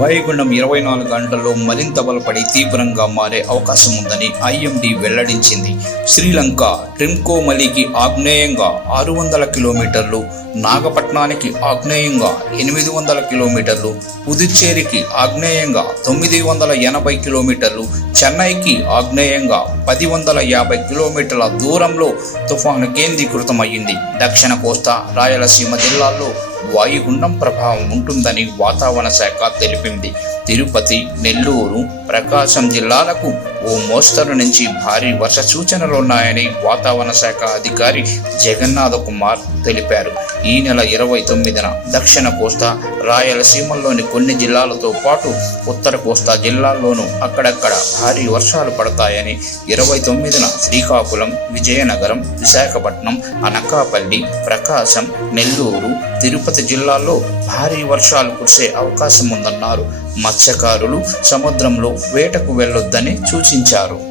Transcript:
వాయుగుండం ఇరవై నాలుగు గంటల్లో మరింత బలపడి తీవ్రంగా మారే అవకాశం ఉందని ఐఎండీ వెల్లడించింది. శ్రీలంక ట్రింకోమలికి ఆగ్నేయంగా ఆరు వందల కిలోమీటర్లు నాగపట్నానికి ఆగ్నేయంగా ఎనిమిది వందల కిలోమీటర్లు పుదుచ్చేరికి ఆగ్నేయంగా తొమ్మిది వందల ఎనభై కిలోమీటర్లు చెన్నైకి ఆగ్నేయంగా పది వందల యాభై కిలోమీటర్ల దూరంలో తుఫాను కేంద్రీకృతమయ్యింది. దక్షిణ కోస్తా రాయలసీమ జిల్లాల్లో వాయుగుండం ప్రభావం ఉంటుందని వాతావరణ శాఖ తెలిపింది. తిరుపతి నెల్లూరు ప్రకాశం జిల్లాలకు ఓ మోస్తరు నుంచి భారీ వర్ష సూచనలున్నాయని వాతావరణ శాఖ అధికారి జగన్నాథ కుమార్ తెలిపారు. ఈ నెల ఇరవై తొమ్మిదిన దక్షిణ కోస్తా రాయలసీమలోని కొన్ని జిల్లాలతో పాటు ఉత్తర కోస్తా జిల్లాల్లోనూ అక్కడక్కడ భారీ వర్షాలు పడతాయని ఇరవై తొమ్మిదిన శ్రీకాకుళం విజయనగరం విశాఖపట్నం అనకాపల్లి ప్రకాశం నెల్లూరు తిరుపతి జిల్లాల్లో భారీ వర్షాలు కురిసే అవకాశం ఉందన్నారు మత్స్యకారులు సముద్రంలో వేటకు వెళ్ళొద్దని సూచించారు.